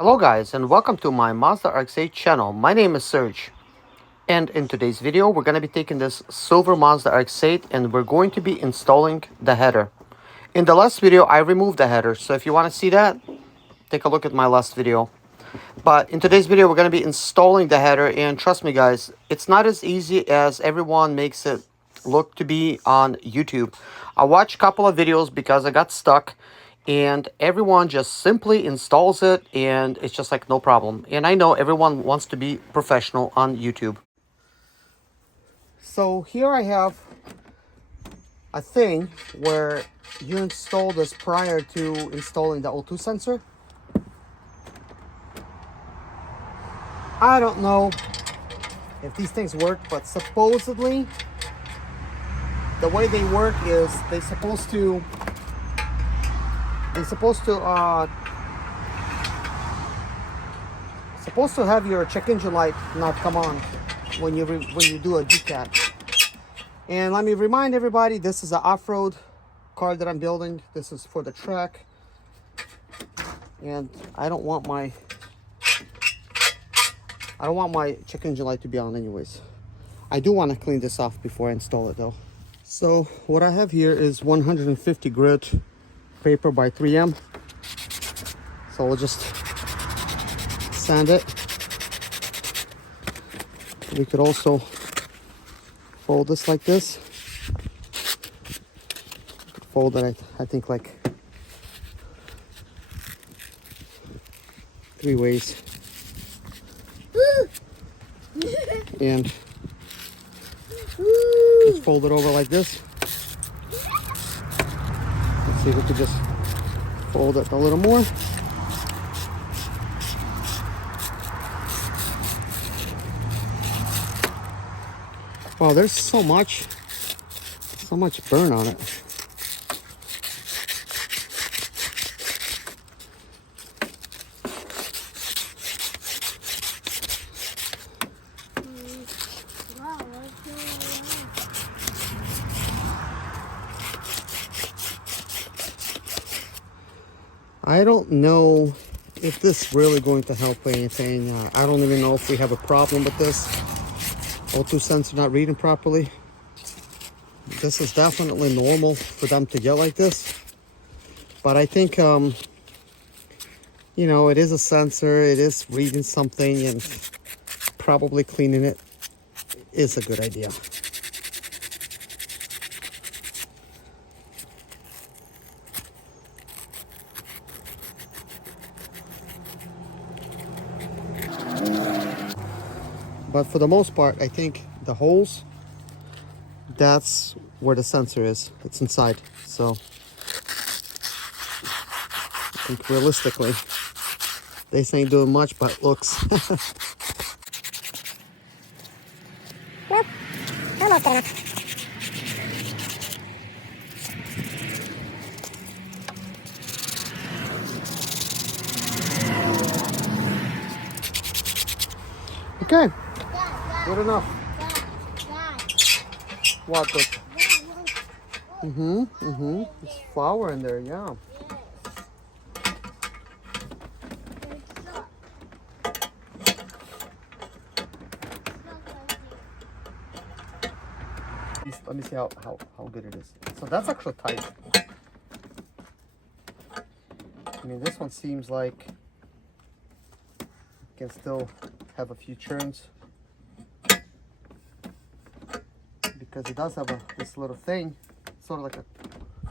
Hello guys and welcome to my Mazda RX-8 channel. My name is Serge and in today's video we're going to be taking this silver Mazda RX-8 and we're going to be installing the header. In the last video I removed the header, so if you want to see that, take a look at my last video. But in today's video we're going to be installing the header, and trust me guys, it's not as easy as everyone makes it look to be on YouTube. I watched a couple of videos because I got stuck, and everyone just simply installs it and it's just like no problem. And I know everyone wants to be professional on YouTube. So here I have a thing where you install this prior to installing the O2 sensor. I don't know if these things work, but supposedly the way they work is they're supposed to have your check engine light not come on when you do a decat. And let me remind everybody, this is an off-road car that I'm building. This is for the track, and I don't want my check engine light to be on anyways. I do want to clean this off before I install it though. So what I have here is 150 grit paper by 3M. So we'll just sand it. We could also fold this like this. Fold it, I think, like 3 ways. And just fold it over like this. Let's see if we could just fold it a little more. Wow, there's so much burn on it. I don't know if this is really going to help anything. I don't even know if we have a problem with this O2 sensor not reading properly. This is definitely normal for them to get like this, but I think you know, it is a sensor, it is reading something, and probably cleaning it is a good idea. But for the most part, I think the holes, that's where the sensor is. It's inside. So I think realistically, this ain't doing much, but looks. Nope, almost good enough. Okay. Good enough. What? There's flour in there, yeah. Let me see how good it is. So that's actually tight. I mean, this one seems like it can still have a few churns, because it does have this little thing, sort of like a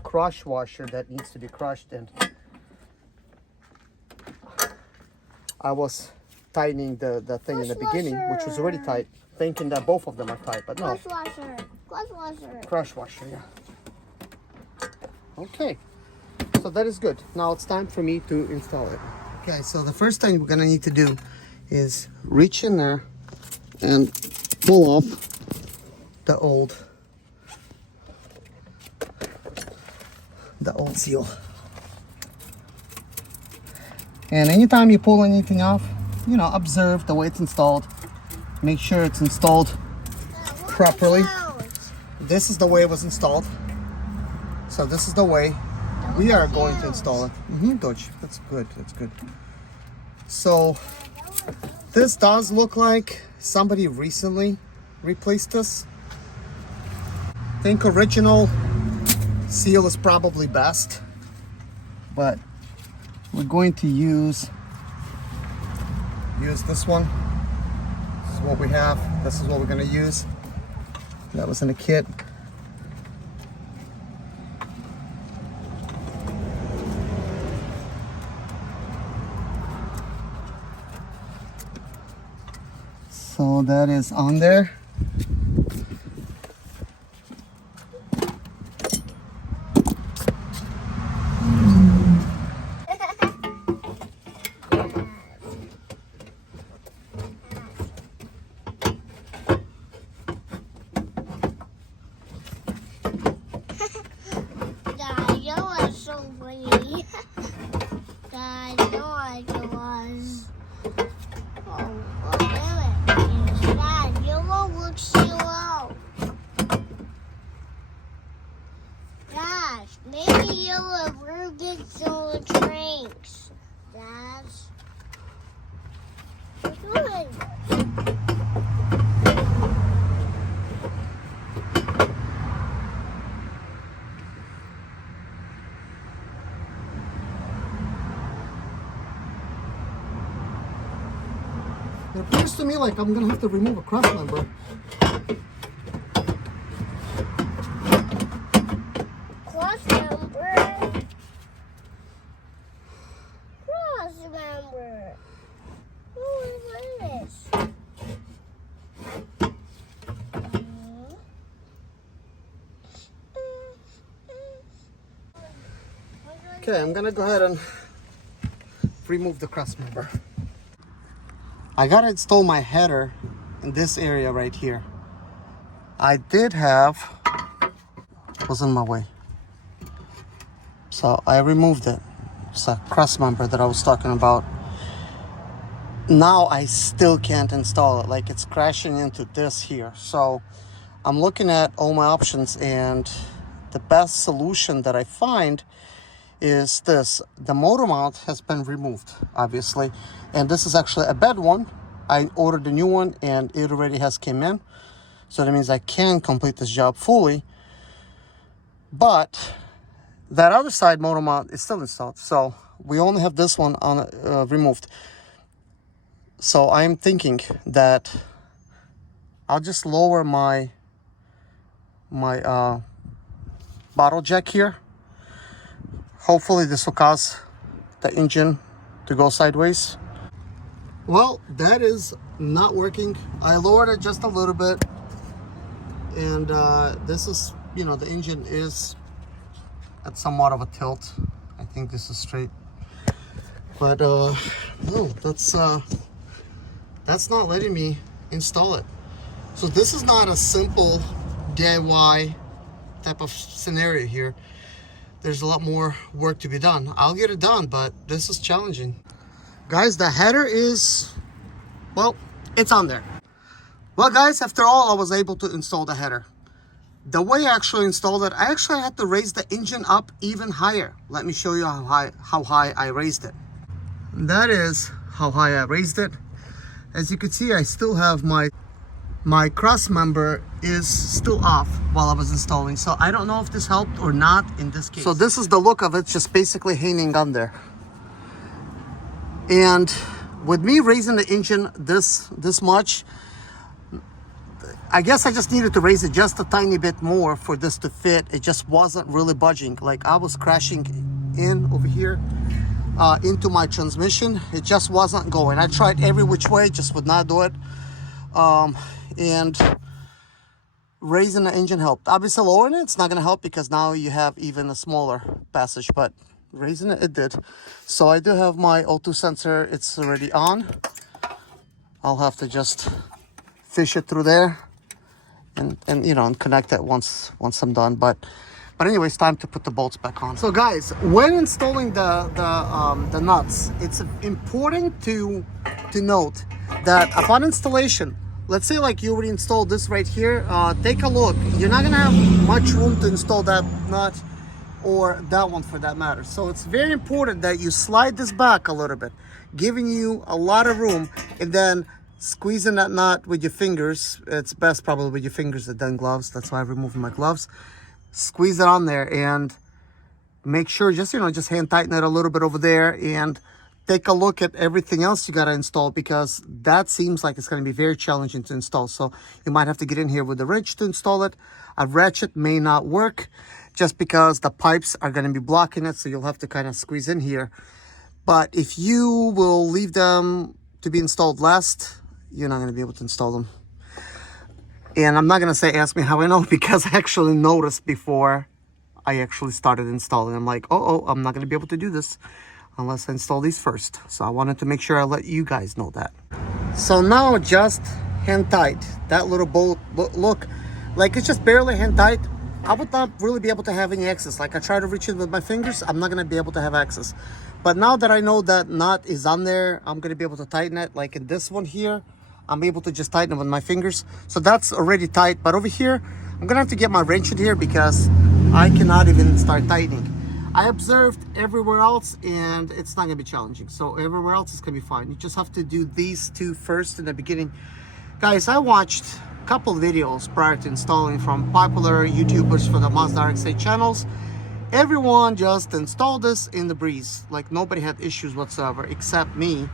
crush washer that needs to be crushed. And I was tightening the thing in the beginning, which was already tight, thinking that both of them are tight, but no. Crush washer, yeah. Okay, so that is good. Now it's time for me to install it. Okay, so the first thing we're gonna need to do is reach in there and pull off the old seal. And anytime you pull anything off, you know, observe the way it's installed. Make sure it's installed properly. This is the way it was installed. So this is the way we are going to install it. Dodge. That's good. That's good. So this does look like somebody recently replaced this. I think original seal is probably best, but we're going to use this one. This is what we have. This is what we're going to use. That was in a kit. So that is on there. Dad, you are so funny. Dad, you are the ones. Oh, Dad, yellow looks yellow. Dad, maybe yellow will get some drinks. Dad. Good. It appears to me like I'm gonna have to remove a cross member. Cross member. Cross member. Who is this? Okay, I'm gonna go ahead and remove the cross member. I gotta install my header in this area right here. I did have, was in my way. So I removed it. It's a cross member that I was talking about. Now I still can't install it, like it's crashing into this here. So I'm looking at all my options, and the best solution that I find is this. The motor mount has been removed, obviously, and this is actually a bad one. I ordered a new one and it already has came in, so that means I can complete this job fully. But that other side motor mount is still installed, so we only have this one on removed. So I'm thinking that I'll just lower my bottle jack here. Hopefully this will cause the engine to go sideways. Well, that is not working. I lowered it just a little bit, and this is, you know, the engine is at somewhat of a tilt. I think this is straight, but no, that's not letting me install it. So this is not a simple DIY type of scenario here. There's a lot more work to be done. I'll get it done, but this is challenging. Guys, the header is, well, it's on there. Well, guys, after all, I was able to install the header. The way I actually installed it, I actually had to raise the engine up even higher. Let me show you how high I raised it. And that is how high I raised it. As you can see, I still have my cross member is still off while I was installing. So I don't know if this helped or not in this case. So this is the look of it, just basically hanging on there. And with me raising the engine this much, I guess I just needed to raise it just a tiny bit more for this to fit. It just wasn't really budging. Like I was crashing in over here into my transmission. It just wasn't going. I tried every which way, just would not do it. And raising the engine helped. Obviously lowering it's not going to help because now you have even a smaller passage, but raising it did. So I do have my O2 sensor. It's already on. I'll have to just fish it through there and you know, and connect it once I'm done. But anyway, it's time to put the bolts back on. So guys, when installing the nuts, it's important to note that upon installation, let's say like you already installed this right here, take a look. You're not gonna have much room to install that nut or that one for that matter. So it's very important that you slide this back a little bit. giving you a lot of room, and then squeezing that nut with your fingers. It's best probably with your fingers than gloves. That's why I'm removing my gloves. Squeeze it on there and make sure just, you know, just hand tighten it a little bit over there, and take a look at everything else you got to install, because that seems like it's going to be very challenging to install. So you might have to get in here with a wrench to install it. A ratchet may not work just because the pipes are going to be blocking it, so you'll have to kind of squeeze in here. But if you will leave them to be installed last, you're not going to be able to install them. And I'm not going to say ask me how I know, because I actually noticed before I actually started installing. I'm like, oh, I'm not going to be able to do this unless I install these first. So I wanted to make sure I let you guys know that. So now just hand tight. That little bolt, look, like it's just barely hand tight. I would not really be able to have any access. Like I try to reach it with my fingers, I'm not going to be able to have access. But now that I know that nut is on there, I'm going to be able to tighten it. Like in this one here, I'm able to just tighten it with my fingers. So that's already tight. But over here, I'm going to have to get my wrench in here because I cannot even start tightening. I observed everywhere else and it's not going to be challenging. So everywhere else is going to be fine. You just have to do these two first in the beginning. Guys, I watched a couple videos prior to installing from popular YouTubers for the Mazda RX-8 channels. Everyone just installed this in the breeze. Like nobody had issues whatsoever except me.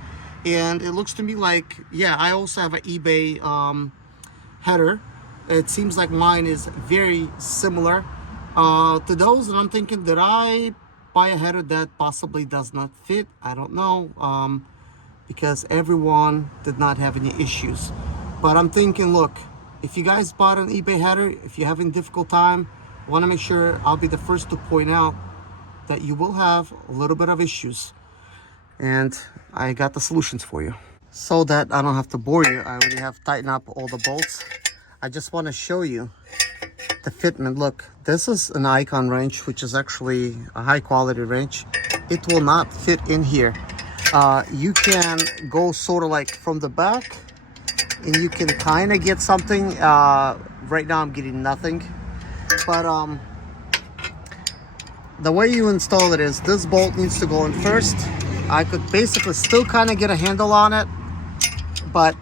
And it looks to me like, yeah, I also have an eBay header. It seems like mine is very similar to those, and I'm thinking, did I buy a header that possibly does not fit? I don't know, because everyone did not have any issues. But I'm thinking, look, if you guys bought an eBay header, if you're having a difficult time, I want to make sure I'll be the first to point out that you will have a little bit of issues, and I got the solutions for you. So that I don't have to bore you, I already have tightened up all the bolts. I just want to show you the fitment. Look, this is an Icon wrench, which is actually a high quality wrench. It will not fit in here. You can go sort of like from the back and you can kind of get something. Right now I'm getting nothing, but the way you install it is this bolt needs to go in first. I could basically still kind of get a handle on it, but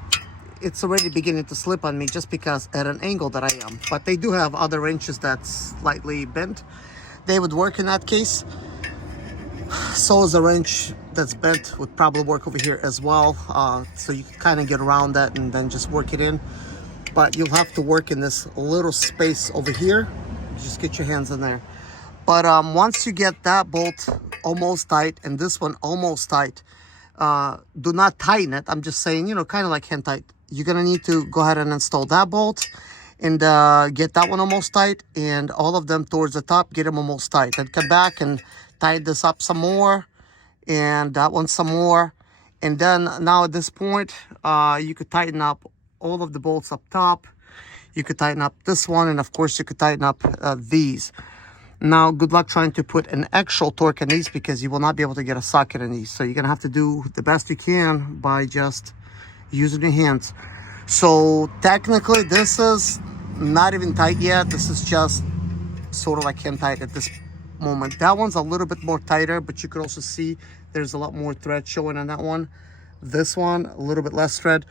it's already beginning to slip on me just because at an angle that I am. But they do have other wrenches that's slightly bent. They would work in that case. So is a wrench that's bent would probably work over here as well. So you can kind of get around that and then just work it in. But you'll have to work in this little space over here. Just get your hands in there. But once you get that bolt almost tight and this one almost tight, do not tighten it. I'm just saying, you know, kind of like hand tight. You're gonna need to go ahead and install that bolt and get that one almost tight, and all of them towards the top, get them almost tight. Then come back and tighten this up some more, and that one some more. And then now at this point, you could tighten up all of the bolts up top. You could tighten up this one, and of course you could tighten up these. Now, good luck trying to put an actual torque in these, because you will not be able to get a socket in these. So you're gonna have to do the best you can by just using your hands. So technically this is not even tight yet. This is just sort of like hand tight at this moment. That one's a little bit more tighter, but you could also see there's a lot more thread showing on that one. This one, a little bit less thread.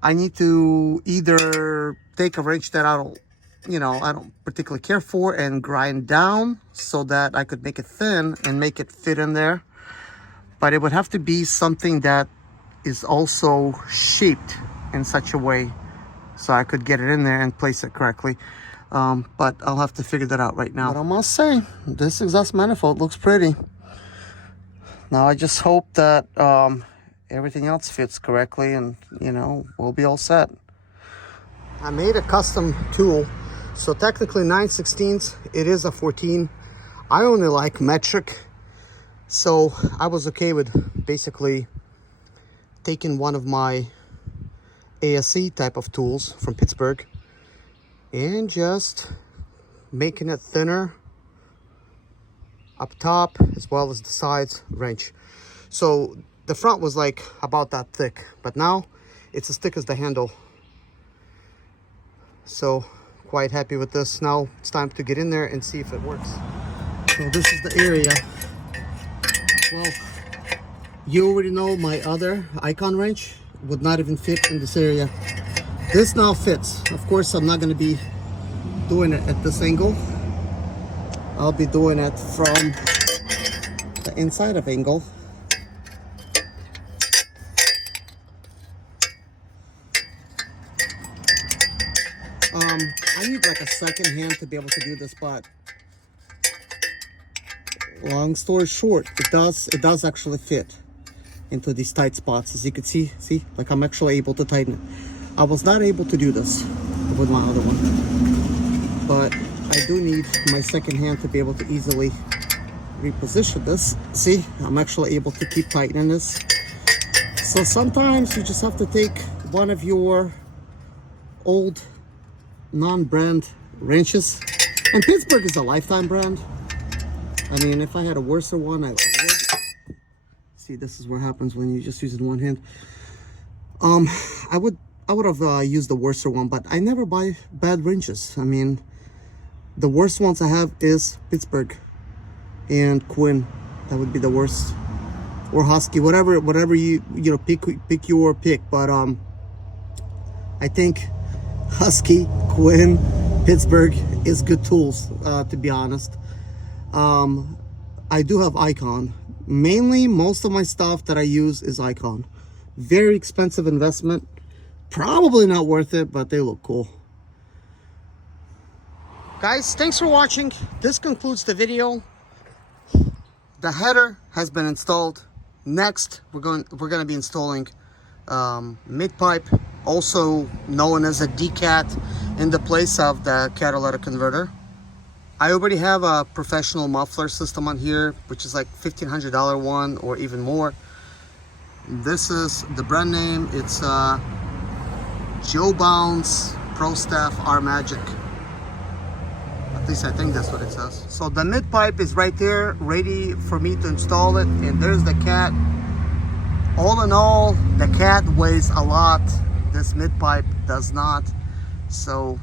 I need to either take a wrench that I don't particularly care for and grind down so that I could make it thin and make it fit in there. But it would have to be something that is also shaped in such a way so I could get it in there and place it correctly. But I'll have to figure that out right now. But I must say, this exhaust manifold looks pretty. Now I just hope that everything else fits correctly, and you know, we'll be all set. I made a custom tool, so technically 9/16, it is a 14. I only like metric, so I was okay with basically taking one of my ASE type of tools from Pittsburgh and just making it thinner up top as well as the sides wrench. So the front was like about that thick, but now it's as thick as the handle. So quite happy with this. Now it's time to get in there and see if it works. So this is the area. Well, You already know my other Icon wrench would not even fit in this area. This now fits. Of course, I'm not going to be doing it at this angle. I'll be doing it from the inside of angle. I need like a second hand to be able to do this, but long story short, it does actually fit into these tight spots. As you can see, like I'm actually able to tighten it. I was not able to do this with my other one, but I do need my second hand to be able to easily reposition this. See, I'm actually able to keep tightening this. So sometimes you just have to take one of your old non-brand wrenches, and Pittsburgh is a lifetime brand. I mean, if I had a worse one, I would. See, this is what happens when you just use it in one hand. I would have used the worse one, but I never buy bad wrenches. I mean, the worst ones I have is Pittsburgh and Quinn. That would be the worst, or Husky, whatever you know, pick your pick. But I think Husky, Quinn, Pittsburgh is good tools, to be honest. I do have Icon. Mainly, most of my stuff that I use is Icon. Very expensive investment. Probably not worth it, but they look cool. Guys, thanks for watching. This concludes the video. The header has been installed. Next, we're going to be installing mid pipe, also known as a decat, in the place of the catalytic converter. I already have a professional muffler system on here, which is like $1,500 one or even more. This is the brand name. It's Joe Bounds Pro Staff R Magic. At least I think that's what it says. So the mid pipe is right there, ready for me to install it. And there's the cat. All in all, the cat weighs a lot. This mid pipe does not. So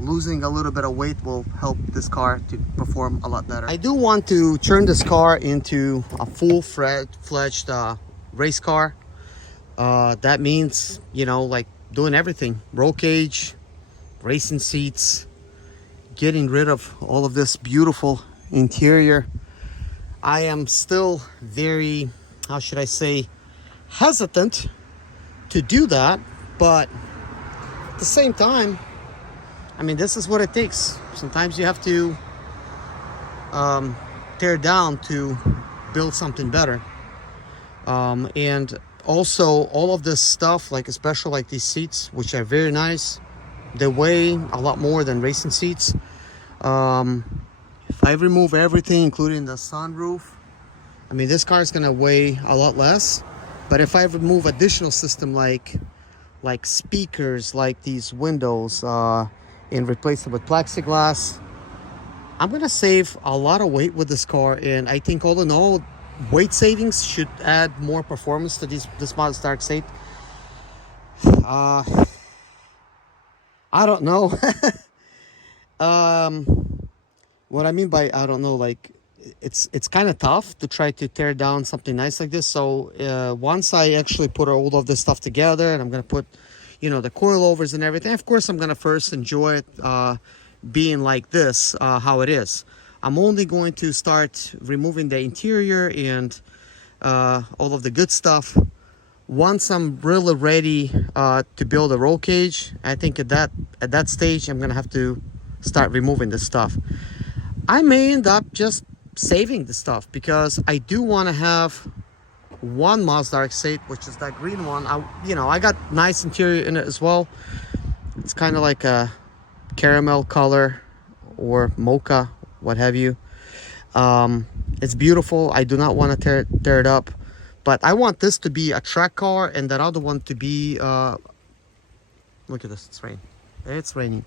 losing a little bit of weight will help this car to perform a lot better. I do want to turn this car into a full-fledged race car. That means, you know, like doing everything. Roll cage, racing seats, getting rid of all of this beautiful interior. I am still very, how should I say, hesitant to do that, but at the same time, I mean, this is what it takes. Sometimes you have to tear down to build something better. And also all of this stuff, like especially like these seats, which are very nice, they weigh a lot more than racing seats. If I remove everything, including the sunroof, I mean, this car is gonna weigh a lot less. But if I remove additional system like speakers, like these windows, and replace it with plexiglass, I'm gonna save a lot of weight with this car. And I think all in all, weight savings should add more performance to this Mazda RX-8. I don't know. What I mean by I don't know, like it's kind of tough to try to tear down something nice like this. So once I actually put all of this stuff together, and I'm gonna put, you know, the coilovers and everything, of course I'm gonna first enjoy it being like this, how it is. I'm only going to start removing the interior and all of the good stuff once I'm really ready to build a roll cage. I think at that stage I'm gonna have to start removing this stuff. I may end up just saving the stuff because I do want to have one Mazda RX-8, which is that green one. I got nice interior in it as well. It's kind of like a caramel color or mocha, what have you. It's beautiful. I do not want to tear it up, but I want this to be a track car and that other one to be look at this, it's raining.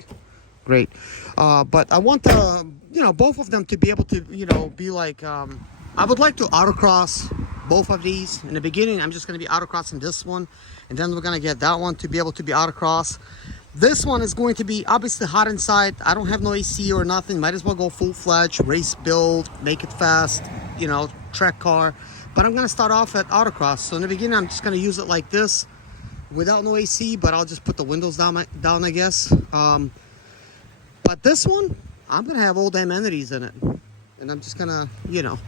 Great. But I want the, both of them to be able to, be like, I would like to autocross both of these. In the beginning, I'm just going to be autocrossing this one, and then we're going to get that one to be able to be autocross. This one is going to be obviously hot inside. I don't have no AC or nothing. Might as well go full-fledged race build, make it fast, track car. But I'm gonna start off at autocross. So in the beginning, I'm just gonna use it like this, without no AC. But I'll just put the windows down, I guess. But this one, I'm gonna have all the amenities in it, and I'm just gonna, you know,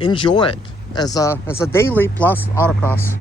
enjoy it as a daily plus autocross.